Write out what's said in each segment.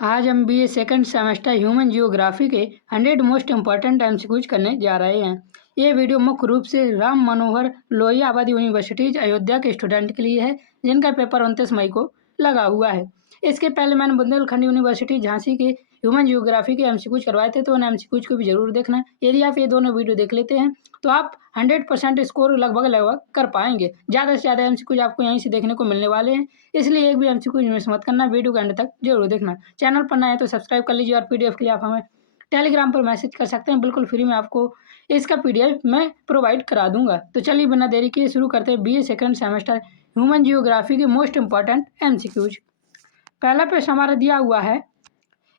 आज हम BA second semester human geography के 100 मोस्ट इम्पॉर्टेंट एमसीक्यूज करने जा रहे हैं। ये वीडियो मुख्य रूप से राम मनोहर लोहिया आबादी यूनिवर्सिटीज अयोध्या के स्टूडेंट के लिए है, जिनका पेपर 29 मई को लगा हुआ है। इसके पहले मैंने बुंदेलखंड यूनिवर्सिटी झांसी के ह्यूमन जियोग्राफी के एमसीक्यूज करवाए थे, तो उन एमसीक्यूज को भी जरूर देखना। यदि आप ये दोनों वीडियो देख लेते हैं तो आप 100% स्कोर लगभग कर पाएंगे। ज़्यादा से ज़्यादा एमसीक्यूज आपको यहीं से देखने को मिलने वाले हैं, इसलिए एक भी एमसीक्यूज मिस मत करना। वीडियो के अंत तक जरूर देखना। चैनल पर नए हैं तो सब्सक्राइब कर लीजिए और पीडीएफ के लिए आप हमें टेलीग्राम पर मैसेज कर सकते हैं, बिल्कुल फ्री में आपको इसका पीडीएफ मैं प्रोवाइड करा दूंगा। तो चलिए बिना देरी किए शुरू करते हैं BA second semester human geography के मोस्ट इंपॉर्टेंट एमसीक्यूज। पहला प्रश्न हमारा दिया हुआ है,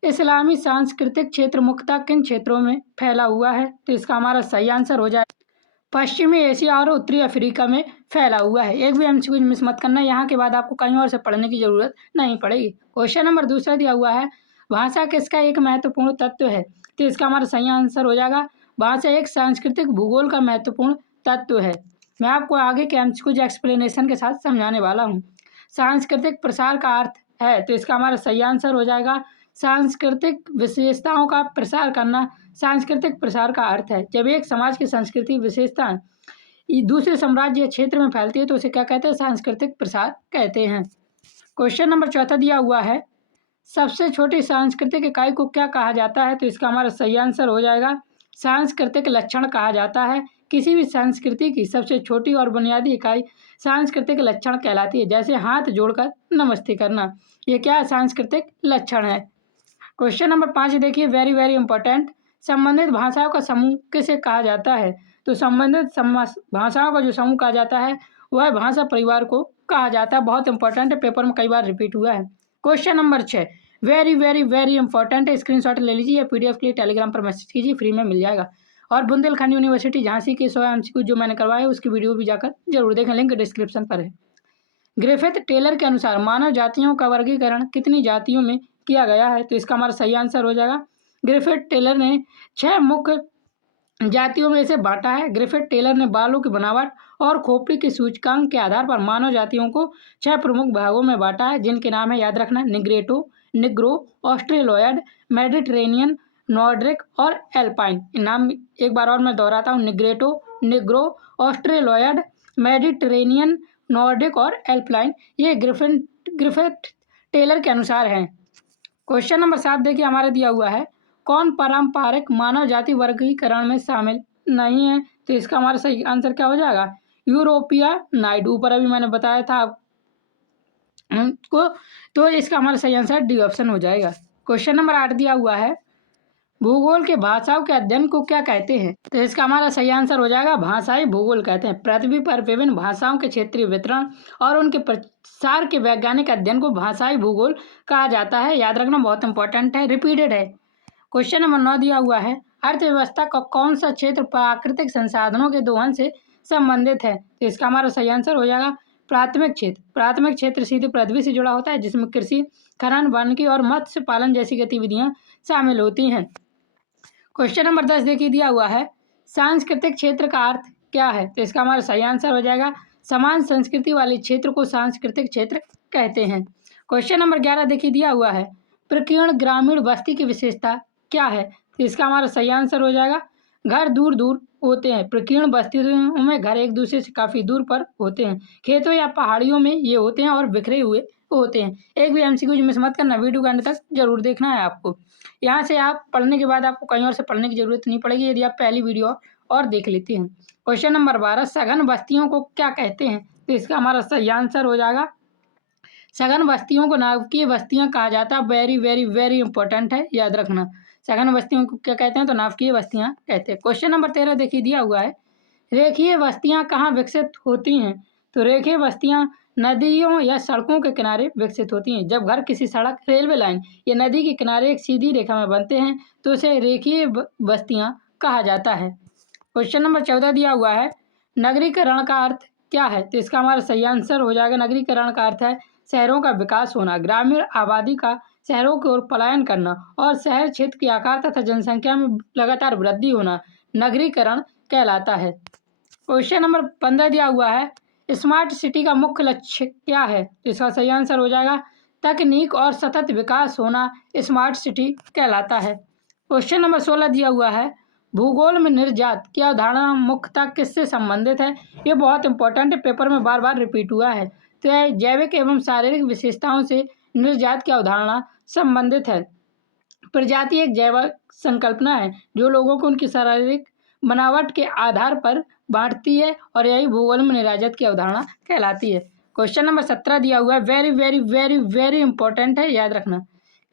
इस्लामी सांस्कृतिक क्षेत्र मुख्यतः किन क्षेत्रों में फैला हुआ है? तो इसका हमारा सही आंसर हो जाए पश्चिमी एशिया और उत्तरी अफ्रीका में फैला हुआ है। एक भी एमसीक्यू मिस मत करना, यहाँ के बाद आपको कहीं और से पढ़ने की जरूरत नहीं पड़ेगी। क्वेश्चन नंबर दूसरा दिया हुआ है, भाषा किसका एक महत्वपूर्ण तत्व है? तो इसका हमारा सही आंसर हो जाएगा भाषा एक सांस्कृतिक भूगोल का महत्वपूर्ण तत्व है। मैं आपको आगे के एमसीक्यू एक्सप्लेनेशन के साथ समझाने वाला हूँ। सांस्कृतिक प्रसार का अर्थ है, तो इसका हमारा सही आंसर हो जाएगा सांस्कृतिक विशेषताओं का प्रसार करना। सांस्कृतिक प्रसार का अर्थ है जब एक समाज की संस्कृति विशेषताएं दूसरे साम्राज्य या क्षेत्र में फैलती है तो उसे क्या कहते हैं? सांस्कृतिक प्रसार कहते हैं। क्वेश्चन नंबर चौथा दिया हुआ है, सबसे छोटी सांस्कृतिक इकाई को क्या कहा जाता है? तो इसका हमारा सही आंसर हो जाएगा सांस्कृतिक लक्षण कहा जाता है। किसी भी संस्कृति की सबसे छोटी और बुनियादी इकाई सांस्कृतिक लक्षण कहलाती है। जैसे हाथ जोड़कर नमस्ते करना, ये क्या सांस्कृतिक लक्षण है। क्वेश्चन नंबर 5 देखिए, वेरी वेरी इंपॉर्टेंट, संबंधित भाषाओं का समूह किसे कहा जाता है? तो संबंधित भाषाओं का जो समूह कहा जाता है वह भाषा परिवार को कहा जाता है। बहुत इंपॉर्टेंट है, पेपर में कई बार रिपीट हुआ है। Question number 6 very very very important है, स्क्रीनशॉट ले लीजिए या पीडीएफ के लिए टेलीग्राम पर मैसेज कीजिए, फ्री में मिल जाएगा। और बुंदेलखंड यूनिवर्सिटी झांसी के 100 एमसीक्यू जो मैंने करवाया उसकी वीडियो भी जाकर जरूर देखें, लिंक डिस्क्रिप्शन पर है। ग्रिफिथ टेलर के अनुसार मानव जातियों का वर्गीकरण कितनी जातियों में किया गया है? तो इसका हमारा सही आंसर हो जाएगा ग्रिफिथ टेलर ने 6 मुख्य जातियों में इसे बांटा है। ग्रिफिथ टेलर ने बालों की बनावट और खोपड़ी के सूचकांक के आधार पर मानव जातियों को 6 प्रमुख भागों में बांटा है, जिनके नाम है, याद रखना, निग्रेटो, निग्रो, ऑस्ट्रेलोयड, मेडिटेरेनियन, नॉर्डिक और एल्पाइन। नाम एक बार और मैं दोहराता हूँ, निग्रेटो, निग्रो, ऑस्ट्रेलोयड, मेडिटेरेनियन, नॉर्डिक और एल्पाइन। ये ग्रिफिथ टेलर के अनुसार हैं। क्वेश्चन नंबर 7 देखिए हमारे दिया हुआ है, कौन पारंपरिक मानव जाति वर्गीकरण में शामिल नहीं है? तो इसका हमारा सही आंसर क्या हो जाएगा? यूरोपिया नाइड। ऊपर अभी मैंने बताया था आपको, तो इसका हमारा सही आंसर डी ऑप्शन हो जाएगा। क्वेश्चन नंबर 8 दिया हुआ है, भूगोल के भाषाओं के अध्ययन को क्या कहते हैं? तो इसका हमारा सही आंसर हो जाएगा भाषाई भूगोल कहते हैं। पृथ्वी पर विभिन्न भाषाओं के क्षेत्रीय वितरण और उनके प्रसार के वैज्ञानिक अध्ययन को भाषाई भूगोल कहा जाता है। याद रखना, बहुत इंपॉर्टेंट है, रिपीटेड है। क्वेश्चन नंबर 9 दिया हुआ है, अर्थव्यवस्था का कौन सा क्षेत्र प्राकृतिक संसाधनों के दोहन से संबंधित है? तो इसका हमारा सही आंसर हो जाएगा प्राथमिक क्षेत्र। प्राथमिक क्षेत्र सीधे पृथ्वी से जुड़ा होता है, जिसमें कृषि, खनन, वानिकी और मत्स्य पालन जैसी गतिविधियां शामिल होती हैं। क्वेश्चन नंबर 10 देखिए दिया हुआ है, सांस्कृतिक क्षेत्र का अर्थ क्या है? तो इसका हमारा सही आंसर हो जाएगा समान संस्कृति वाले क्षेत्र को सांस्कृतिक क्षेत्र कहते हैं। क्वेश्चन नंबर 11 देखिए दिया हुआ है, प्रकीर्ण ग्रामीण बस्ती की विशेषता क्या है? तो इसका हमारा सही आंसर हो जाएगा घर दूर दूर होते हैं। प्रकीर्ण बस्तियों में घर एक दूसरे से काफ़ी दूर पर होते हैं, खेतों या पहाड़ियों में ये होते हैं और बिखरे हुए होते हैं। एक भी एमसीक्यू मिस मत करना, वीडियो के अंत तक जरूर देखना है आपको। यहाँ से आप पढ़ने के बाद आपको कहीं और से पढ़ने की जरूरत नहीं पड़ेगी, यदि आप पहली वीडियो और देख लेते हैं। क्वेश्चन नंबर 12, सघन बस्तियों को क्या कहते हैं? तो इसका हमारा सही आंसर हो जाएगा सघन बस्तियों को नाभिकीय बस्तियां कहा जाता है। वेरी वेरी वेरी इंपॉर्टेंट है, याद रखना, सघन बस्तियों को क्या कहते हैं? तो नाभिकीय बस्तियां कहते हैं। क्वेश्चन नंबर 13 देखिए दिया हुआ है, रेखीय बस्तियां कहाँ विकसित होती हैं? तो रेखीय बस्तियां नदियों या सड़कों के किनारे विकसित होती हैं। जब घर किसी सड़क, रेलवे लाइन या नदी के किनारे एक सीधी रेखा में बनते हैं तो उसे रेखीय बस्तियां कहा जाता है। क्वेश्चन नंबर 14 दिया हुआ है, नगरीकरण का अर्थ क्या है? तो इसका हमारा सही आंसर हो जाएगा नगरीकरण का अर्थ है शहरों का विकास होना, ग्रामीण आबादी का शहरों की ओर पलायन करना और शहर क्षेत्र के आकार तथा जनसंख्या में लगातार वृद्धि होना नगरीकरण कहलाता है। क्वेश्चन नंबर 15 दिया हुआ है, स्मार्ट सिटी का मुख्य लक्ष्य क्या है? तो इसका सही आंसर हो जाएगा तकनीक और सतत विकास होना स्मार्ट सिटी कहलाता है। क्वेश्चन नंबर 16 दिया हुआ है, भूगोल में निर्जात की अवधारणा मुख्यतः किससे संबंधित है? ये बहुत इंपॉर्टेंट है, पेपर में बार बार रिपीट हुआ है। तो यह जैविक एवं शारीरिक विशेषताओं से निर्जात की अवधारणा संबंधित है। प्रजाति एक जैविक संकल्पना है जो लोगों को उनकी शारीरिक बनावट के आधार पर बांटती है और यही भूगोल में निर्जात की अवधारणा कहलाती है। क्वेश्चन नंबर 17 दिया हुआ है, very very very very important है, याद रखना।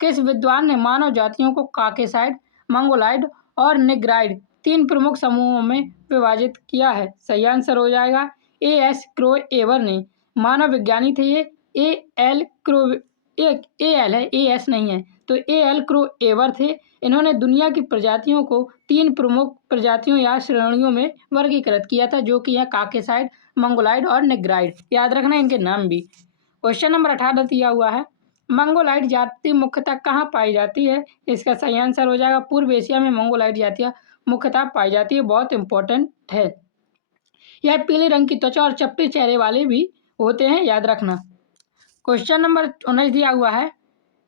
किस विद्वान ने मानव जातियों को काकेसाइड, मंगोलाइड और निग्राइड 3 प्रमुख समूहों में विभाजित किया है? सही आंसर हो जाएगा A.S. क्रोएवर ने। मानव विज्ञानी थे ये। A.L. है, A.S. नहीं है, तो A.L. क्रोएवर थे। इन्होंने दुनिया की प्रजातियों को 3 प्रमुख प्रजातियों या श्रेणियों में वर्गीकृत किया था, जो कि है काकेसाइड, मंगोलाइड और निग्राइड। याद रखना इनके नाम भी। क्वेश्चन नंबर 18 दिया हुआ है, मंगोलाइड जाति मुख्यतः कहाँ पाई जाती है? इसका सही आंसर हो जाएगा पूर्व एशिया में मंगोलाइड जातियाँ मुख्यतः पाई जाती है। बहुत इंपॉर्टेंट है। यह पीले रंग की त्वचा और चपटे चेहरे वाले भी होते हैं, याद रखना। क्वेश्चन नंबर 19 दिया हुआ है,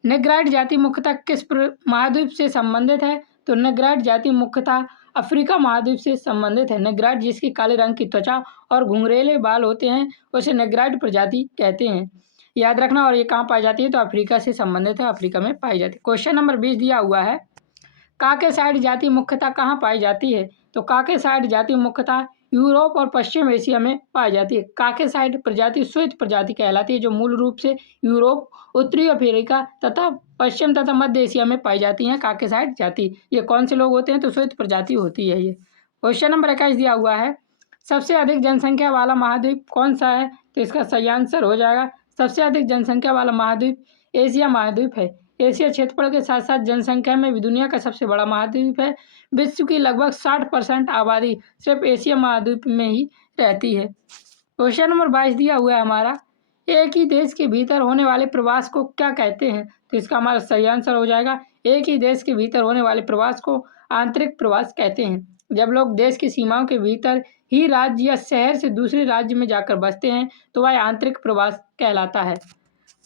निग्राइड जाति मुख्यतः किस महाद्वीप से संबंधित है? तो निग्राइड जाति मुख्यतः अफ्रीका महाद्वीप से संबंधित है। निग्राइड जिसकी काले रंग की त्वचा और घुंघरेले बाल होते हैं उसे निग्राइड प्रजाति कहते हैं, याद रखना। और ये कहाँ पाई जाती है? तो अफ्रीका से संबंधित है, अफ्रीका में पाई जाती है। क्वेश्चन नंबर 20 दिया हुआ है, काकेसाइड जाति मुख्यतः कहाँ पाई जाती है? तो काकेसाइड जाति मुख्यतः यूरोप और पश्चिम एशिया में पाई जाती है। काकेसाइड प्रजाति श्वेत प्रजाति कहलाती है, जो मूल रूप से यूरोप, उत्तरी अफ्रीका तथा पश्चिम तथा मध्य एशिया में पाई जाती हैं। काकेसाइड जाति ये कौन से लोग होते हैं? तो श्वेत प्रजाति होती है ये। क्वेश्चन नंबर 21 दिया हुआ है, सबसे अधिक जनसंख्या वाला महाद्वीप कौन सा है? तो इसका सही आंसर हो जाएगा, सबसे अधिक जनसंख्या वाला महाद्वीप एशिया महाद्वीप है। एशिया क्षेत्रफल के साथ साथ जनसंख्या में भी दुनिया का सबसे बड़ा महाद्वीप है। विश्व की लगभग 60% आबादी सिर्फ एशिया महाद्वीप में ही रहती है। क्वेश्चन नंबर 22 दिया हुआ है हमारा, एक ही देश के भीतर होने वाले प्रवास को क्या कहते हैं? तो इसका हमारा सही आंसर हो जाएगा, एक ही देश के भीतर होने वाले प्रवास को आंतरिक प्रवास कहते हैं। जब लोग देश की सीमाओं के भीतर ही राज्य या शहर से दूसरे राज्य में जाकर बसते हैं तो वह आंतरिक प्रवास कहलाता है।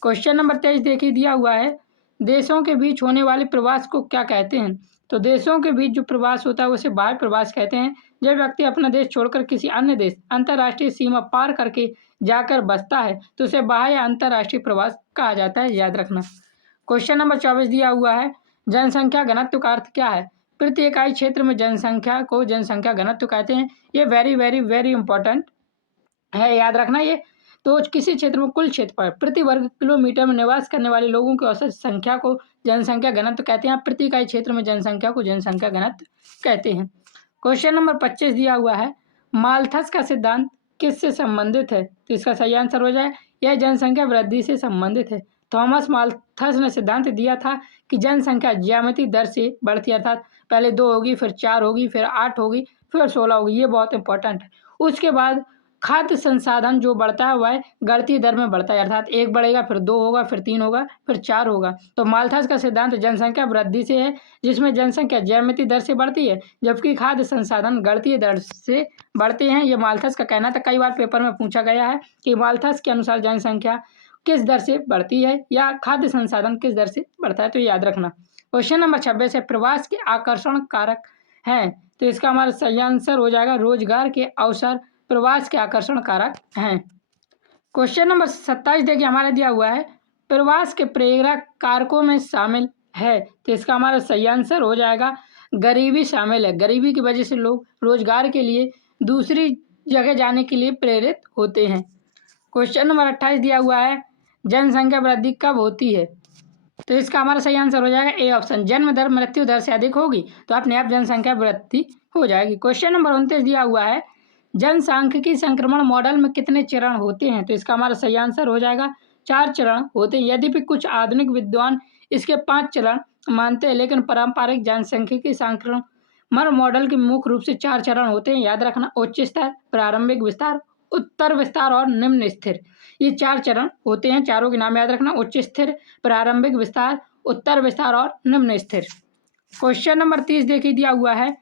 क्वेश्चन नंबर 23 देखिए दिया हुआ है, देशों के बीच होने वाले प्रवास को क्या कहते हैं? तो देशों के बीच जो प्रवास होता है उसे बाह्य प्रवास कहते हैं। जब व्यक्ति अपना देश छोड़कर किसी अन्य देश अंतर्राष्ट्रीय सीमा पार करके जाकर बसता है तो उसे बाह्य अंतर्राष्ट्रीय प्रवास कहा जाता है, याद रखना। क्वेश्चन नंबर 24 दिया हुआ है, जनसंख्या घनत्व का अर्थ क्या है? प्रति इकाई क्षेत्र में जनसंख्या को जनसंख्या घनत्व कहते हैं। ये वेरी वेरी वेरी इंपॉर्टेंट है, याद रखना। ये तो किसी क्षेत्र में कुल क्षेत्रफल प्रति वर्ग किलोमीटर में निवास करने वाले लोगों की औसत संख्या को जनसंख्या घनत्व कहते हैं। प्रति इकाई क्षेत्र में जनसंख्या को जनसंख्या घनत्व कहते हैं। क्वेश्चन नंबर 25 दिया हुआ है, माल्थस का सिद्धांत किससे संबंधित है? तो इसका सही आंसर हो जाए, यह जनसंख्या वृद्धि से संबंधित है। थॉमस माल्थस ने सिद्धांत दिया था कि जनसंख्या ज्यामितीय दर से बढ़ती है, अर्थात पहले 2 होगी, फिर 4 होगी, फिर 8 होगी, फिर 16 होगी। ये बहुत इंपॉर्टेंट है। उसके बाद खाद्य संसाधन जो बढ़ता है वह गणितीय दर में बढ़ता है, अर्थात 1 बढ़ेगा, फिर 2 होगा, फिर 3 होगा, फिर 4 होगा। तो माल्थस का सिद्धांत जनसंख्या वृद्धि से है, जिसमें जनसंख्या ज्यामितीय दर से बढ़ती है जबकि खाद्य संसाधन गणितीय दर से बढ़ते हैं। ये माल्थस का कहना था। कई बार पेपर में पूछा गया है कि माल्थस के अनुसार जनसंख्या किस दर से बढ़ती है या खाद्य संसाधन किस दर से बढ़ता है, तो याद रखना। क्वेश्चन नंबर 26 है, प्रवास के आकर्षण कारक हैं। तो इसका हमारा सही आंसर हो जाएगा, रोजगार के अवसर प्रवास के आकर्षण कारक हैं। क्वेश्चन नंबर 27 देखिए हमारा दिया हुआ है, प्रवास के प्रेरक कारकों में शामिल है। तो इसका हमारा सही आंसर हो जाएगा, गरीबी शामिल है। गरीबी की वजह से लोग रोजगार के लिए दूसरी जगह जाने के लिए प्रेरित होते हैं। क्वेश्चन नंबर 28 दिया हुआ है, जनसंख्या वृद्धि कब होती है? तो इसका हमारा सही आंसर हो जाएगा ए ऑप्शन, जन्म दर मृत्यु दर से अधिक होगी तो अपने आप जनसंख्या वृद्धि हो जाएगी। क्वेश्चन नंबर 29 दिया हुआ है, जनसांख्यिकी संक्रमण मॉडल में कितने चरण होते हैं? तो इसका हमारा सही आंसर हो जाएगा 4 चरण होते हैं। यद्यपि कुछ आधुनिक विद्वान इसके 5 चरण मानते हैं, लेकिन पारंपरिक जनसांख्यिकी संक्रमण मॉडल के मुख्य रूप से 4 चरण होते हैं, याद रखना। उच्च स्तर, प्रारंभिक विस्तार, उत्तर विस्तार और निम्न स्थिर। ये 4 चरण होते हैं, चारों के नाम याद रखना, उच्च स्थिर, प्रारंभिक विस्तार, उत्तर विस्तार और निम्न स्थिर। क्वेश्चन नंबर 30 देखिए दिया हुआ है,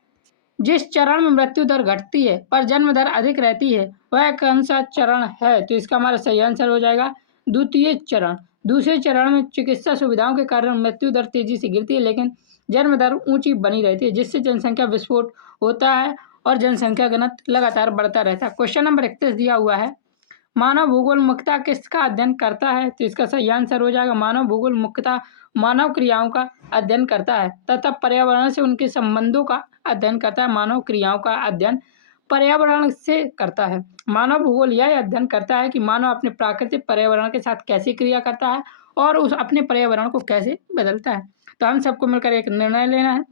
जिस चरण में मृत्यु दर घटती है पर जन्म दर अधिक रहती है वह कौन सा चरण है? तो इसका हमारा सही आंसर हो जाएगा द्वितीय चरण। दूसरे चरण में चिकित्सा सुविधाओं के कारण मृत्यु दर तेजी से गिरती है, लेकिन जन्म दर ऊंची बनी रहती है, जिससे जनसंख्या विस्फोट होता है और जनसंख्या घनत्व लगातार बढ़ता रहता है। क्वेश्चन नंबर 31 दिया हुआ है, मानव भूगोल मुख्यतः किसका अध्ययन करता है? तो इसका सही आंसर हो जाएगा मानव भूगोल मुख्यतः मानव क्रियाओं का अध्ययन करता है तथा पर्यावरण से उनके संबंधों का अध्ययन करता है। मानव क्रियाओं का अध्ययन पर्यावरण से करता है। मानव भूगोल यह अध्ययन करता है कि मानव अपने प्राकृतिक पर्यावरण के साथ कैसे क्रिया करता है और उस अपने पर्यावरण को कैसे बदलता है। तो हम सबको मिलकर एक निर्णय लेना है,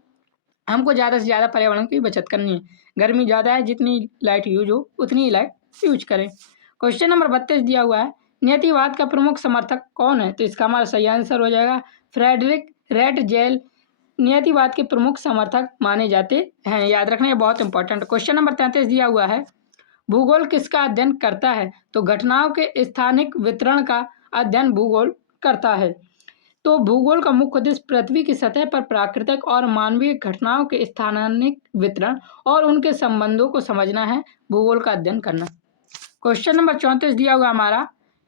हमको ज़्यादा से ज़्यादा पर्यावरण की बचत करनी है। गर्मी ज़्यादा है, जितनी लाइट यूज हो उतनी ही लाइट यूज करें। क्वेश्चन नंबर 32 दिया हुआ है, नियतिवाद का प्रमुख समर्थक कौन है? तो इसका हमारा सही आंसर हो जाएगा फ्रेडरिक रेटजेल नियतिवाद के प्रमुख समर्थक माने जाते हैं। याद रखना, ये बहुत इंपॉर्टेंट। क्वेश्चन नंबर 33 दिया हुआ है, भूगोल किसका अध्ययन करता है? तो घटनाओं के स्थानिक वितरण का अध्ययन भूगोल करता है। तो भूगोल का मुख्य उद्देश्य पृथ्वी की सतह पर प्राकृतिक और मानवीय घटनाओं के स्थानिक वितरण और उनके संबंधों को समझना है, भूगोल का अध्ययन करना। क्वेश्चन नंबर 34 दिया हुआ हमारा,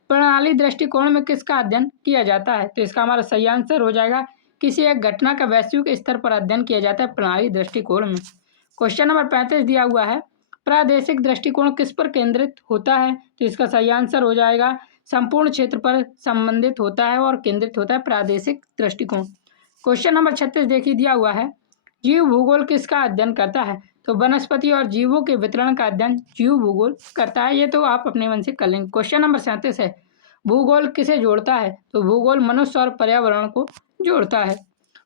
प्रणाली दृष्टिकोण में किसका अध्ययन किया जाता है? तो इसका हमारा सही आंसर हो जाएगा किसी एक घटना का वैश्विक स्तर पर अध्ययन किया जाता है प्रणाली दृष्टिकोण में। क्वेश्चन नंबर 35 दिया हुआ है, प्रादेशिक दृष्टिकोण किस पर केंद्रित होता है? तो इसका सही आंसर हो जाएगा संपूर्ण क्षेत्र पर संबंधित होता है और केंद्रित होता है प्रादेशिक दृष्टिकोण। क्वेश्चन नंबर 36 देखिए दिया हुआ है, जीव भूगोल किसका अध्ययन करता है? तो वनस्पति और जीवों के वितरण का अध्ययन जीव भूगोल करता है। ये तो आप अपने मन से कर लेंगे। क्वेश्चन नंबर 37 है, भूगोल किसे जोड़ता है? तो भूगोल मनुष्य और पर्यावरण को जोड़ता है।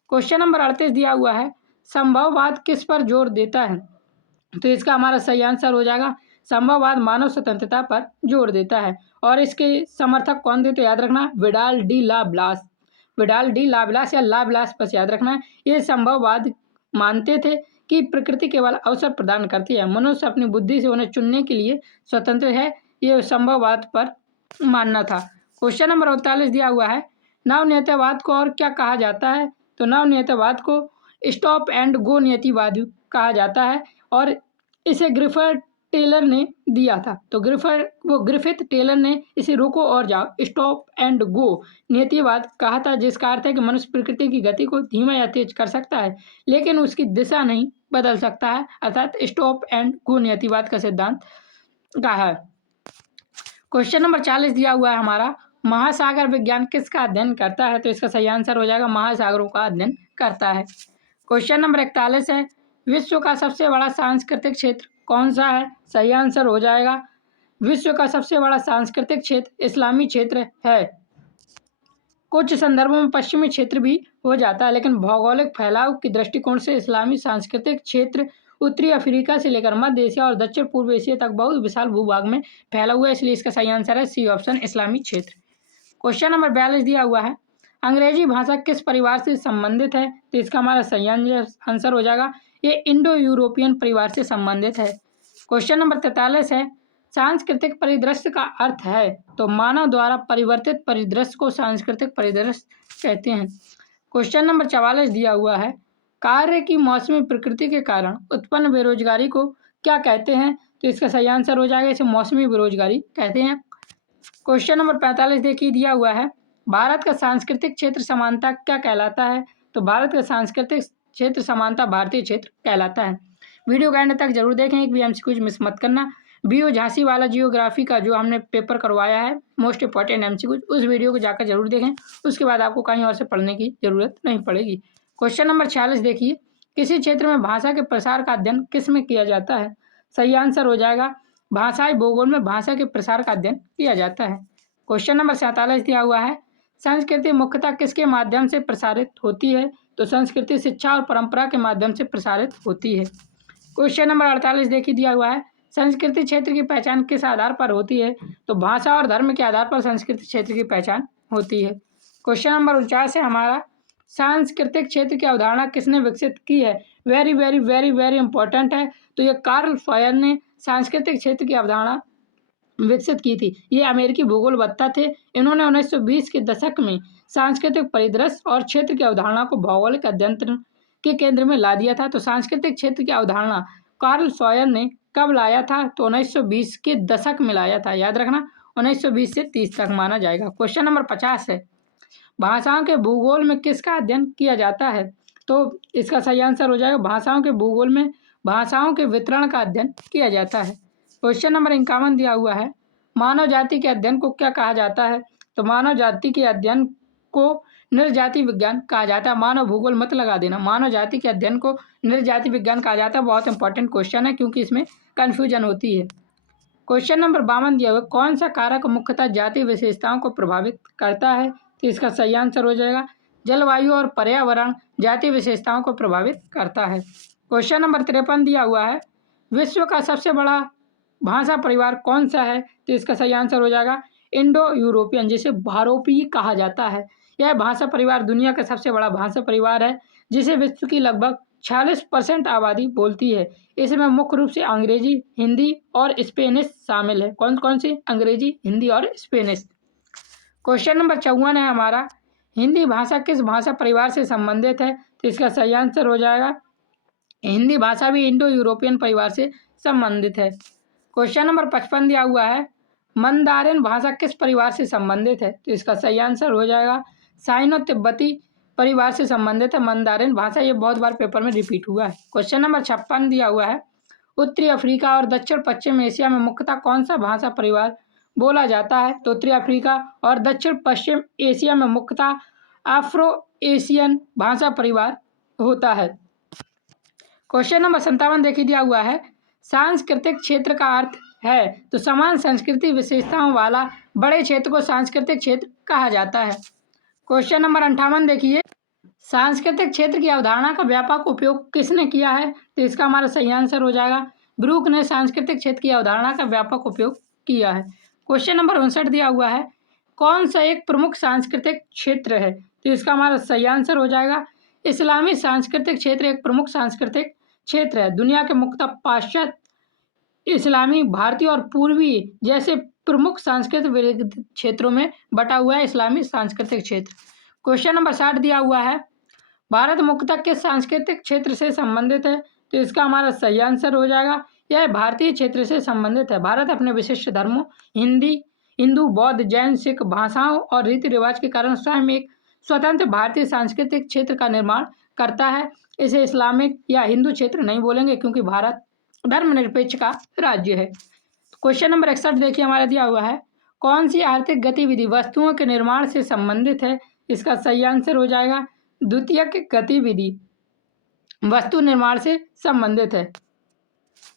क्वेश्चन नंबर 38 दिया हुआ है, संभववाद किस पर जोर देता है? तो इसका हमारा सही आंसर हो जाएगा संभववाद मानव स्वतंत्रता पर जोर देता है। और इसके समर्थक कौन थे? तो याद रखना विडाल डी ला ब्लास, विडाल डी ला ब्लास या ला ब्लास, बस याद रखना है। ये संभववाद मानते थे कि प्रकृति केवल अवसर प्रदान करती है, मनुष्य अपनी बुद्धि से उन्हें चुनने के लिए स्वतंत्र है, ये संभववाद पर मानना था। क्वेश्चन नंबर 39 दिया हुआ है, नवनीतिवाद को और क्या कहा जाता है? तो नवनीतिवाद को स्टॉप एंड गो नीतिवाद कहा जाता है और इसे ग्रिफिथ टेलर ने दिया था। तो ग्रिफिथ टेलर ने इसे रोको और जाओ, स्टॉप एंड गो नीतिवाद कहा था, जिसका अर्थ है कि मनुष्य प्रकृति की गति को धीमा या तेज कर सकता है लेकिन उसकी दिशा नहीं बदल सकता है, अर्थात स्टॉप एंड गो नीतिवाद का सिद्धांत कहा है। क्वेश्चन नंबर 40 दिया हुआ है हमारा, महासागर विज्ञान किसका अध्ययन करता है? तो इसका सही आंसर हो जाएगा महासागरों का अध्ययन करता है। क्वेश्चन नंबर 41 है, विश्व का सबसे बड़ा सांस्कृतिक क्षेत्र कौन सा है? सही आंसर हो जाएगा विश्व का सबसे बड़ा सांस्कृतिक क्षेत्र इस्लामी क्षेत्र है। कुछ संदर्भों में पश्चिमी क्षेत्र भी हो जाता है, लेकिन भौगोलिक फैलाव के दृष्टिकोण से इस्लामी सांस्कृतिक क्षेत्र उत्तरी अफ्रीका से लेकर मध्य एशिया और दक्षिण पूर्व एशिया तक बहुत विशाल भूभाग में फैला हुआ है, इसलिए इसका सही आंसर है सी ऑप्शन, इस्लामी क्षेत्र। क्वेश्चन नंबर 42 दिया हुआ है, अंग्रेजी भाषा किस परिवार से संबंधित है? तो इसका हमारा सही आंसर हो जाएगा ये इंडो यूरोपियन परिवार से संबंधित है। क्वेश्चन नंबर 43 है, सांस्कृतिक परिदृश्य का अर्थ है? तो मानव द्वारा परिवर्तित परिदृश्य को सांस्कृतिक परिदृश्य कहते हैं। क्वेश्चन नंबर 44 दिया हुआ है, कार्य की मौसमी प्रकृति के कारण उत्पन्न बेरोजगारी को क्या कहते हैं? तो इसका सही आंसर हो जाएगा इसे मौसमी बेरोजगारी कहते हैं। क्वेश्चन नंबर 45 देखिए दिया हुआ है, भारत का सांस्कृतिक क्षेत्र समानता क्या कहलाता है? तो भारत का सांस्कृतिक क्षेत्र समानता भारतीय क्षेत्र कहलाता है। वीडियो का एंड तक जरूर देखें, एक भी एमसीक्यू मिस मत करना। बीओ झांसी वाला जियोग्राफी का जो हमने पेपर करवाया है मोस्ट इंपॉर्टेंट एमसीक्यू, उस वीडियो को जाकर जरूर देखें, उसके बाद आपको कहीं और से पढ़ने की जरूरत नहीं पड़ेगी। क्वेश्चन नंबर 46 देखिए, किसी क्षेत्र में भाषा के प्रसार का अध्ययन किस में किया जाता है? सही आंसर हो जाएगा भाषाई भूगोल में भाषा के प्रसार का अध्ययन किया जाता है। क्वेश्चन नंबर 47 दिया हुआ है, संस्कृति मुख्यतः किसके माध्यम से प्रसारित होती है? तो संस्कृति शिक्षा और परंपरा के माध्यम से प्रसारित होती है। क्वेश्चन नंबर 48 देखिए दिया हुआ है, संस्कृति क्षेत्र की पहचान किस आधार पर होती है? तो भाषा और धर्म के आधार पर संस्कृति क्षेत्र की पहचान होती है। क्वेश्चन नंबर 49 है हमारा, सांस्कृतिक क्षेत्र की अवधारणा किसने विकसित की है? Very very very very important है। तो ये कार्ल फॉयर ने सांस्कृतिक क्षेत्र की अवधारणा विकसित की थी। ये अमेरिकी भूगोलवेत्ता थे। इन्होंने 1920 के दशक में सांस्कृतिक परिदृश्य और क्षेत्र की अवधारणा को भौगोलिक अध्ययन के केंद्र में ला दिया था। तो सांस्कृतिक क्षेत्र की अवधारणा कार्ल सॉयर ने कब लाया था? तो 1920 के दशक में लाया था। याद रखना 1920 से 30 तक माना जाएगा। क्वेश्चन नंबर 50 है, भाषाओं के भूगोल में किसका अध्ययन किया जाता है? तो इसका सही आंसर हो जाएगा भाषाओं के भूगोल में भाषाओं के वितरण का अध्ययन किया जाता है। क्वेश्चन नंबर 51 दिया हुआ है, मानव जाति के अध्ययन को क्या कहा जाता है? तो मानव जाति के अध्ययन को नृजाति विज्ञान कहा जाता है। मानव भूगोल मत लगा देना, मानव जाति के अध्ययन को नृजाति विज्ञान कहा जाता है। बहुत इंपॉर्टेंट क्वेश्चन है क्योंकि इसमें कन्फ्यूजन होती है। क्वेश्चन नंबर 52 दिया हुआ, कौन सा कारक मुख्यतः जाति विशेषताओं को प्रभावित करता है? तो इसका सही आंसर हो जाएगा जलवायु और पर्यावरण जाति विशेषताओं को प्रभावित करता है। क्वेश्चन नंबर 53 दिया हुआ है, विश्व का सबसे बड़ा भाषा परिवार कौन सा है? तो इसका सही आंसर हो जाएगा इंडो यूरोपियन, जिसे भारोपीय कहा जाता है। यह भाषा परिवार दुनिया का सबसे बड़ा भाषा परिवार है जिसे विश्व की लगभग 46% आबादी बोलती है। इसमें मुख्य रूप से अंग्रेजी, हिंदी और स्पेनिश शामिल है। कौन कौन सी? अंग्रेजी, हिंदी और स्पेनिश। क्वेश्चन नंबर 54 है हमारा, हिंदी भाषा किस भाषा परिवार से संबंधित है? तो इसका सही आंसर हो जाएगा हिंदी भाषा भी इंडो यूरोपियन परिवार से संबंधित है। क्वेश्चन नंबर 55 दिया हुआ है, मंदारिन भाषा किस परिवार से संबंधित है? तो इसका सही आंसर हो जाएगा साइनो तिब्बती परिवार से संबंधित है मंदारिन भाषा। ये बहुत बार पेपर में रिपीट हुआ है। क्वेश्चन नंबर 56 दिया हुआ है, उत्तरी अफ्रीका और दक्षिण पश्चिम एशिया में मुख्यतः कौन सा भाषा परिवार बोला जाता है? तो उत्तरी अफ्रीका और दक्षिण पश्चिम एशिया में मुख्यतः अफ्रो एशियन भाषा परिवार होता है। क्वेश्चन नंबर 57 देखिए दिया हुआ है, सांस्कृतिक क्षेत्र का अर्थ है तो समान संस्कृति विशेषताओं वाला बड़े क्षेत्र को सांस्कृतिक क्षेत्र कहा जाता है। क्वेश्चन नंबर 58 देखिए, सांस्कृतिक क्षेत्र की अवधारणा का व्यापक उपयोग किसने किया है? तो इसका हमारा सही आंसर हो जाएगा ब्रूक ने सांस्कृतिक क्षेत्र की अवधारणा का व्यापक उपयोग किया है। क्वेश्चन नंबर 59 दिया हुआ है, कौन सा एक प्रमुख सांस्कृतिक क्षेत्र है? तो इसका हमारा सही आंसर हो जाएगा इस्लामी सांस्कृतिक क्षेत्र एक प्रमुख सांस्कृतिक क्षेत्र है। दुनिया के मुख्यतः पाश्चात्य, इस्लामी, भारतीय और पूर्वी जैसे प्रमुख सांस्कृतिक क्षेत्रों में बटा हुआ है इस्लामी सांस्कृतिक क्षेत्र। क्वेश्चन नंबर 60 दिया हुआ है, भारत मुख्यतः किस सांस्कृतिक क्षेत्र से संबंधित है? तो इसका हमारा सही आंसर हो जाएगा यह भारतीय क्षेत्र से संबंधित है। भारत अपने विशिष्ट धर्मों हिंदू, बौद्ध, जैन, सिख भाषाओं और रीति रिवाज के कारण स्वयं एक स्वतंत्र भारतीय सांस्कृतिक क्षेत्र का निर्माण करता है। इसे इस्लामिक या हिंदू क्षेत्र नहीं बोलेंगे क्योंकि भारत धर्मनिरपेक्ष का राज्य है। क्वेश्चन नंबर 61 देखिए हमारा दिया हुआ है, कौन सी आर्थिक गतिविधि वस्तुओं के निर्माण से संबंधित है? इसका सही आंसर हो जाएगा द्वितीयक गतिविधि वस्तु निर्माण से संबंधित है।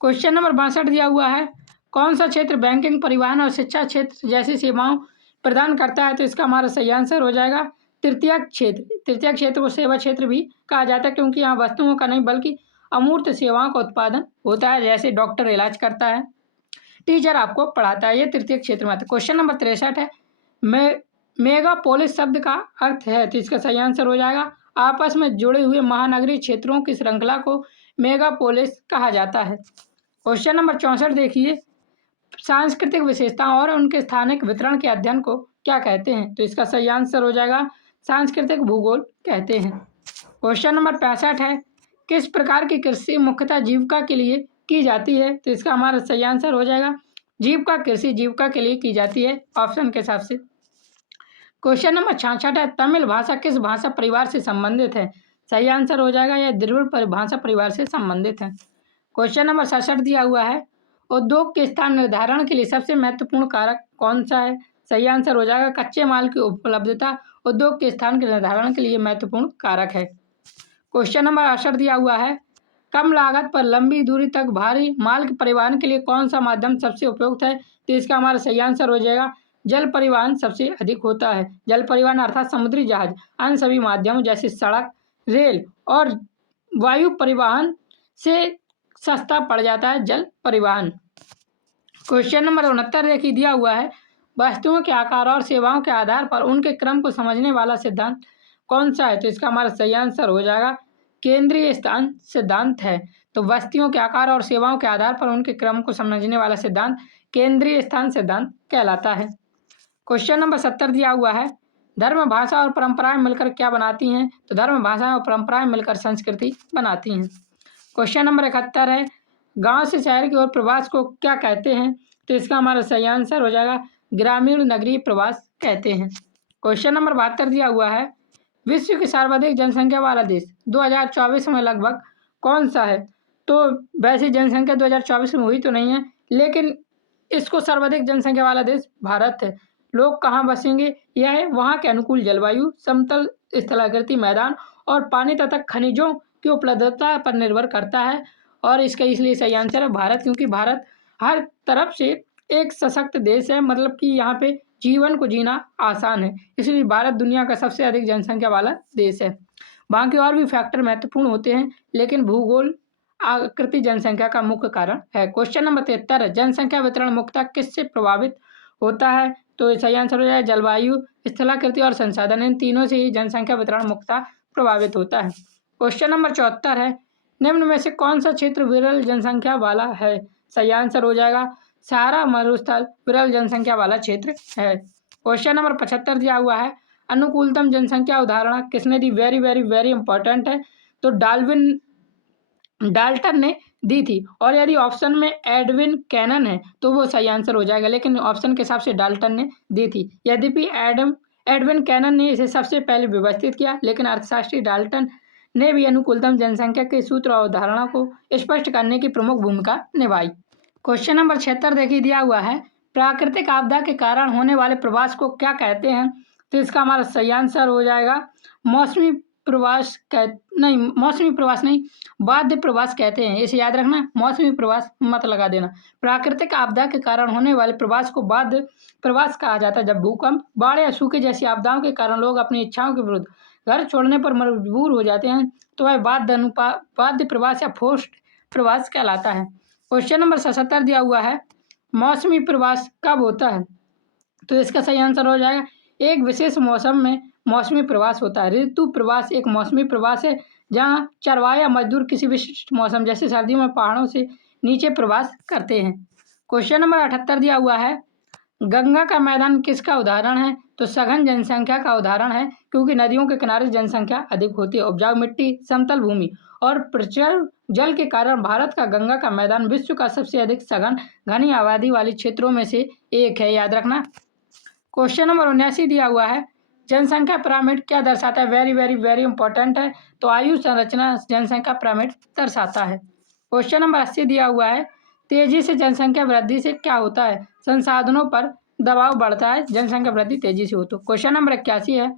क्वेश्चन नंबर 62 दिया हुआ है, कौन सा क्षेत्र बैंकिंग, परिवहन और शिक्षा क्षेत्र जैसी सेवाओं प्रदान करता है? तो इसका हमारा सही आंसर हो जाएगा तृतीयक क्षेत्र। तृतीयक क्षेत्र को सेवा क्षेत्र भी कहा जाता है क्योंकि यहाँ वस्तुओं का नहीं बल्कि अमूर्त सेवाओं का उत्पादन होता है, जैसे डॉक्टर इलाज करता है, टीचर आपको पढ़ाता है, ये तृतीयक क्षेत्र में आता है। क्वेश्चन नंबर 63 है, मेगापोलिस शब्द का अर्थ है? तो इसका सही आंसर हो जाएगा आपस में जुड़े हुए महानगरीय क्षेत्रों की श्रृंखला को मेगापोलिस कहा जाता है। क्वेश्चन नंबर 64 देखिए, सांस्कृतिक विशेषताओं और उनके स्थानिक वितरण के अध्ययन को क्या कहते हैं? तो इसका सही आंसर हो जाएगा सांस्कृतिक भूगोल कहते हैं। क्वेश्चन नंबर 65 है, किस प्रकार की कृषि मुख्यतः जीविका के लिए की जाती है? तो इसका हमारा सही आंसर हो जाएगा जीविका कृषि जीविका के लिए की जाती है ऑप्शन के हिसाब से। क्वेश्चन नंबर 66 है, तमिल भाषा किस भाषा परिवार से संबंधित है? सही आंसर हो जाएगा यह द्रविड़ भाषा परिवार से संबंधित है। क्वेश्चन नंबर 67 दिया हुआ है, उद्योग के स्थान निर्धारण के लिए सबसे महत्वपूर्ण कारक कौन सा है? सही आंसर हो जाएगा कच्चे माल की उपलब्धता उद्योग के स्थान के निर्धारण के लिए महत्वपूर्ण कारक है। क्वेश्चन नंबर 68 दिया हुआ है, कम लागत पर लंबी दूरी तक भारी माल के परिवहन के लिए कौन सा माध्यम सबसे उपयुक्त है? तो इसका हमारा सही आंसर हो जाएगा जल परिवहन सबसे अधिक होता है। जल परिवहन अर्थात समुद्री जहाज अन्य सभी माध्यमों जैसे सड़क, रेल और वायु परिवहन से सस्ता पड़ जाता है जल परिवहन। क्वेश्चन नंबर 69 देखिए दिया हुआ है, वस्तुओं के आकार और सेवाओं के आधार पर उनके क्रम को समझने वाला सिद्धांत कौन सा है? तो इसका हमारा सही आंसर हो जाएगा केंद्रीय स्थान सिद्धांत है। तो वस्तुओं के आकार और सेवाओं के आधार पर उनके क्रम को समझने वाला सिद्धांत केंद्रीय स्थान सिद्धांत कहलाता है। क्वेश्चन नंबर 70 दिया हुआ है, धर्म, भाषा और परंपराएं मिलकर क्या बनाती हैं? तो धर्म, भाषाएं और परंपराएं मिलकर संस्कृति बनाती हैं। क्वेश्चन नंबर 71 है, गांव से शहर की ओर प्रवास को क्या कहते हैं? तो इसका हमारा सही आंसर हो जाएगा ग्रामीण नगरीय प्रवास कहते हैं। क्वेश्चन नंबर 72 दिया हुआ है, विश्व की सर्वाधिक जनसंख्या वाला देश 2024 में लगभग कौन सा है? तो वैसे जनसंख्या 2024 में हुई तो नहीं है, लेकिन इसको सर्वाधिक जनसंख्या वाला देश भारत है। लोग कहाँ बसेंगे? यह है वहाँ के अनुकूल जलवायु, समतल स्थलाकृति मैदान और पानी तथा खनिजों की उपलब्धता पर निर्भर करता है। और इसका इसलिए सही आंसर है भारत, क्योंकि भारत हर तरफ से एक सशक्त देश है, मतलब कि यहाँ पे जीवन को जीना आसान है, इसलिए भारत दुनिया का सबसे अधिक जनसंख्या वाला देश है। बाकी और भी फैक्टर महत्वपूर्ण होते हैं, लेकिन भूगोल आकृति जनसंख्या का मुख्य कारण है। क्वेश्चन नंबर 73 है, जनसंख्या वितरण मुख्यतः किससे प्रभावित होता है? तो सही आंसर हो जाए जलवायु, स्थलाकृति और संसाधन, इन तीनों से ही जनसंख्या वितरण मुख्यतः प्रभावित होता है। क्वेश्चन नंबर 74 है, निम्न में से कौन सा क्षेत्र विरल जनसंख्या वाला है? सही आंसर हो जाएगा सहारा मरुस्थल विरल जनसंख्या वाला क्षेत्र है। क्वेश्चन नंबर 75 दिया हुआ है, अनुकूलतम जनसंख्या उदाहरण किसने दी? वेरी वेरी वेरी इंपॉर्टेंट है, तो डाल्टन ने दी थी। और यदि ऑप्शन में एडविन कैनन है तो वो सही आंसर हो जाएगा, लेकिन ऑप्शन के हिसाब से डाल्टन ने दी थी। यद्यपि एडविन कैनन ने इसे सबसे पहले व्यवस्थित किया, लेकिन अर्थशास्त्री डाल्टन ने भी अनुकूलतम जनसंख्या के सूत्र और अवधारणा को स्पष्ट करने की प्रमुख भूमिका निभाई। क्वेश्चन नंबर 76 देखिए दिया हुआ है, प्राकृतिक आपदा के कारण होने वाले प्रवास को क्या कहते हैं? तो इसका हमारा सही आंसर हो जाएगा मौसमी प्रवास मौसमी प्रवास नहीं, बाध्य प्रवास कहते हैं। इसे याद रखना, मौसमी प्रवास मत लगा देना। प्राकृतिक आपदा के कारण होने वाले प्रवास को बाध्य प्रवास कहा जाता है। जब भूकंप, बाढ़ या सूखे जैसी आपदाओं के कारण लोग अपनी इच्छाओं के विरुद्ध घर छोड़ने पर मजबूर हो जाते हैं, तो वह बाध्य प्रवास या फोर्स्ड प्रवास कहलाता है। क्वेश्चन नंबर 77 दिया हुआ है, मौसमी प्रवास कब होता है? तो इसका सही आंसर हो जाएगा एक विशेष मौसम में मौसमी प्रवास होता है। ऋतु प्रवास एक मौसमी प्रवास है, जहां चरवाहा या मजदूर किसी विशिष्ट मौसम जैसे सर्दियों में पहाड़ों से नीचे प्रवास करते हैं। क्वेश्चन नंबर 78 दिया हुआ है, गंगा का मैदान किसका उदाहरण है? तो सघन जनसंख्या का उदाहरण है, क्योंकि नदियों के किनारे जनसंख्या अधिक होती है। उपजाऊ मिट्टी, समतल भूमि और प्रचुर जल के कारण भारत का गंगा का मैदान विश्व का सबसे अधिक सघन घनी आबादी वाले क्षेत्रों में से एक है, याद रखना। क्वेश्चन नंबर 79 दिया हुआ है, जनसंख्या पिरामिड क्या दर्शाता है? वेरी वेरी वेरी इंपॉर्टेंट है, तो आयु संरचना जनसंख्या पिरामिड दर्शाता है। क्वेश्चन नंबर 80 दिया हुआ है, तेजी से जनसंख्या वृद्धि से क्या होता है? संसाधनों पर दबाव बढ़ता है, जनसंख्या वृद्धि तेजी से हो तो। क्वेश्चन नंबर 81 है,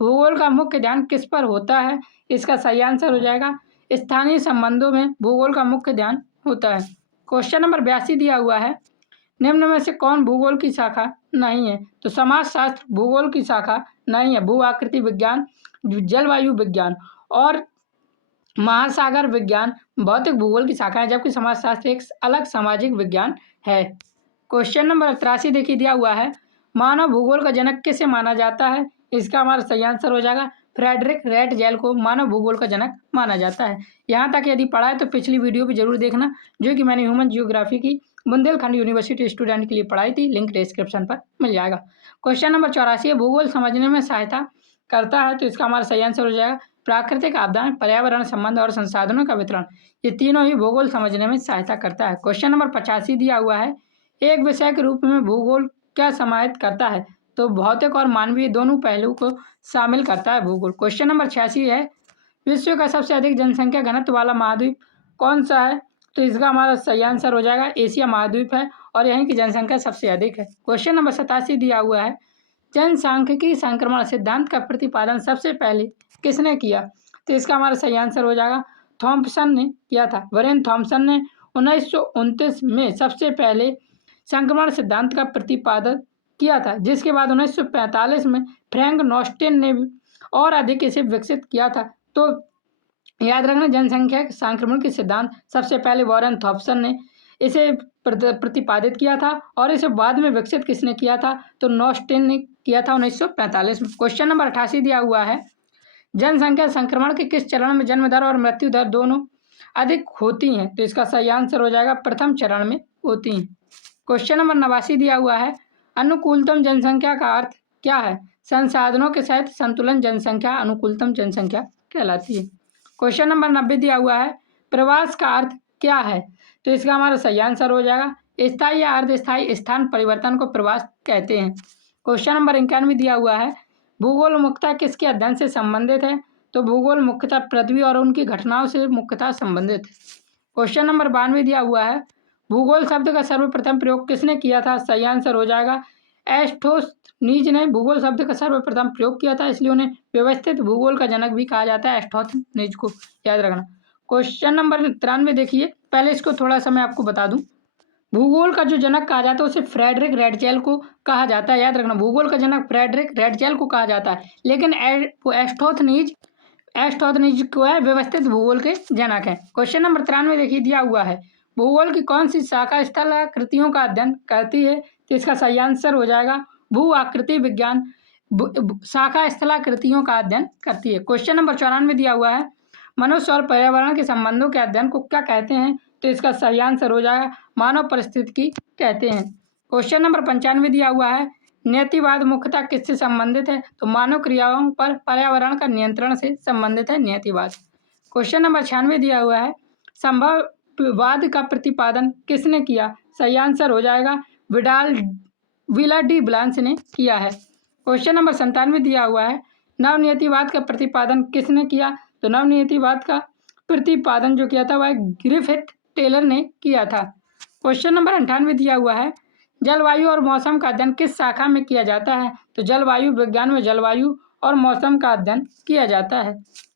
भूगोल का मुख्य ध्यान किस पर होता है? इसका सही आंसर हो जाएगा स्थानीय संबंधों में भूगोल का मुख्य ध्यान होता है। क्वेश्चन नंबर 82 दिया हुआ है, निम्न में से कौन भूगोल की शाखा नहीं है? तो समाजशास्त्र भूगोल की शाखा नहीं है। भू आकृति विज्ञान, जलवायु विज्ञान और महासागर विज्ञान भौतिक भूगोल की शाखा है, जबकि समाजशास्त्र एक अलग सामाजिक विज्ञान है। क्वेश्चन नंबर 83 देखिए दिया हुआ है, मानव भूगोल का जनक किसे माना जाता है? इसका हमारा सही आंसर हो जाएगा फ्रेडरिक रैटजेल को मानव भूगोल का जनक माना जाता है। यहाँ तक यदि पढ़ा है तो पिछली वीडियो भी जरूर देखना, जो कि मैंने ह्यूमन जियोग्राफी की बुंदेलखंड यूनिवर्सिटी स्टूडेंट के लिए पढ़ाई थी, लिंक डिस्क्रिप्शन पर मिल जाएगा। क्वेश्चन नंबर 84 भूगोल समझने में सहायता करता है, तो इसका हमारा सही आंसर हो जाएगा प्राकृतिक आपदाएं, पर्यावरण संबंध और संसाधनों का वितरण, ये तीनों ही भूगोल समझने में सहायता करता है। क्वेश्चन नंबर 85 दिया हुआ है, एक विषय के रूप में भूगोल क्या समाहित करता है? तो भौतिक और मानवीय दोनों पहलू को शामिल करता है भूगोल। क्वेश्चन नंबर 86 है, विश्व का सबसे अधिक जनसंख्या घनत्व वाला महाद्वीप कौन सा है? तो इसका हमारा सही आंसर हो जाएगा एशिया महाद्वीप है, और यहीं की जनसंख्या सबसे अधिक है। क्वेश्चन नंबर 87 दिया हुआ है, जनसांख्यिकी संक्रमण सिद्धांत का प्रतिपादन सबसे पहले किसने किया? तो इसका हमारा सही आंसर हो जाएगा थॉम्पसन ने किया था। वरेन थॉम्पसन ने 1929 में सबसे पहले संक्रमण सिद्धांत का प्रतिपादन किया था, जिसके बाद 1945 में फ्रैंक नोस्टेन ने और अधिक इसे विकसित किया था। तो याद रखना, जनसंख्या के संक्रमण के सिद्धांत सबसे पहले वॉरेन थॉम्पसन ने इसे प्रतिपादित किया था, और इसे बाद में विकसित किसने किया था? तो नोस्टेन ने किया था 1945 में। क्वेश्चन नंबर 88 दिया हुआ है, जनसंख्या संक्रमण के किस चरण में जन्म दर और मृत्यु दर दोनों अधिक होती हैं? तो इसका सही आंसर हो जाएगा प्रथम चरण में होती हैं। क्वेश्चन नंबर 89 दिया हुआ है, अनुकूलतम जनसंख्या का अर्थ क्या है? संसाधनों के साथ संतुलन जनसंख्या अनुकूलतम जनसंख्या कहलाती है। क्वेश्चन नंबर 90 दिया हुआ है, प्रवास का अर्थ क्या है? तो इसका हमारा सही आंसर हो जाएगा स्थायी या अर्ध स्थायी स्थान परिवर्तन को प्रवास कहते हैं। क्वेश्चन नंबर 91 दिया हुआ है, भूगोल मुख्यतः किसके अध्ययन से संबंधित है? तो भूगोल मुख्यतः पृथ्वी और उनकी घटनाओं से मुख्यतः संबंधित है। क्वेश्चन नंबर 92 दिया हुआ है, भूगोल शब्द का सर्वप्रथम प्रयोग किसने किया था? सही आंसर हो जाएगा एस्टोथनीज ने भूगोल शब्द का सर्वप्रथम प्रयोग किया था, इसलिए उन्हें व्यवस्थित भूगोल का जनक भी कहा जाता है, एस्टोथनीज को, याद रखना। क्वेश्चन नंबर 93 देखिए, पहले इसको थोड़ा सा मैं आपको बता दूं। भूगोल का जो जनक कहा जाता है उसे फ्रेडरिक रैडजेल को कहा जाता है, याद रखना। भूगोल का जनक फ्रेडरिक रैडजेल को कहा जाता है, लेकिन एस्टोथनीज को है व्यवस्थित भूगोल के जनक है। क्वेश्चन नंबर 93 देखिए दिया हुआ है, भूगोल की कौन सी शाखा स्थलाकृतियों का अध्ययन करती है? तो इसका सही आंसर हो जाएगा भू आकृति विज्ञान शाखा स्थलाकृतियों का अध्ययन करती है। क्वेश्चन नंबर 94 दिया हुआ है, मनुष्य और पर्यावरण के संबंधों के अध्ययन को क्या कहते हैं? तो इसका सही आंसर हो जाएगा मानव परिस्थितिकी कहते हैं। क्वेश्चन नंबर 95 दिया हुआ है, नियतिवाद मुख्यतः किससे संबंधित है? तो मानव क्रियाओं पर पर्यावरण का नियंत्रण से संबंधित है नियतिवाद। क्वेश्चन नंबर 96 दिया हुआ है, संभववाद का प्रतिपादन किसने किया? सही आंसर हो जाएगा विला डी ब्लांस ने किया है। क्वेश्चन नंबर 97 दिया हुआ है, नवनियतिवाद का प्रतिपादन किसने किया? तो नवनियतिवाद का प्रतिपादन जो किया था वह ग्रिफिथ टेलर ने किया था। क्वेश्चन नंबर 98 दिया हुआ है, जलवायु और मौसम का अध्ययन किस शाखा में किया जाता है? तो जलवायु विज्ञान में जलवायु और मौसम का अध्ययन किया जाता है।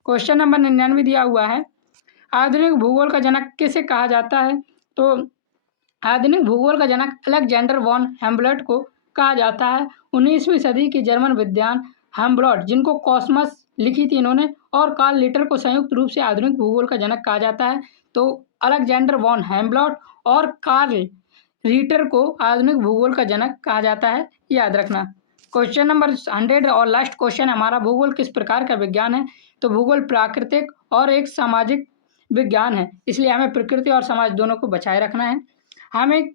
क्वेश्चन नंबर 99 दिया हुआ है, आधुनिक भूगोल का जनक किसे कहा जाता है? तो आधुनिक भूगोल का जनक अलेक्जेंडर वॉन हेम्बलेट को कहा जाता है। 19वीं सदी के जर्मन विद्वान हेम्बलेट, जिनको कॉस्मस लिखी थी इन्होंने, और कार्ल लिटर को संयुक्त रूप से आधुनिक भूगोल का जनक कहा जाता है। तो अलेक्जेंडर वॉन हेम्बलेट और कार्ल रीटर को आधुनिक भूगोल का जनक कहा जाता है, याद रखना। क्वेश्चन नंबर 100 और लास्ट क्वेश्चन हमारा, भूगोल किस प्रकार का विज्ञान है? तो भूगोल प्राकृतिक और एक सामाजिक विज्ञान है, इसलिए हमें प्रकृति और समाज दोनों को बचाए रखना है। हमें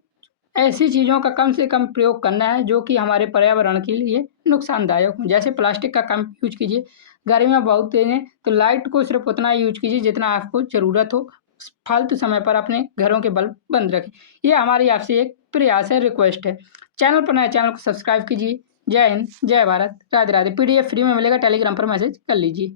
ऐसी चीज़ों का कम से कम प्रयोग करना है जो कि हमारे पर्यावरण के लिए नुकसानदायक हो, जैसे प्लास्टिक का कम यूज कीजिए, गर्मियाँ बहुत तेज हैं तो लाइट को सिर्फ उतना यूज कीजिए जितना आपको ज़रूरत हो, फालतू समय पर अपने घरों के बल्ब बंद रखें। ये हमारी आपसे एक प्रयास है, रिक्वेस्ट है। चैनल पर नए, चैनल को सब्सक्राइब कीजिए। जय हिंद, जय भारत, राधे राधे। PDF फ्री में मिलेगा, टेलीग्राम पर मैसेज कर लीजिए।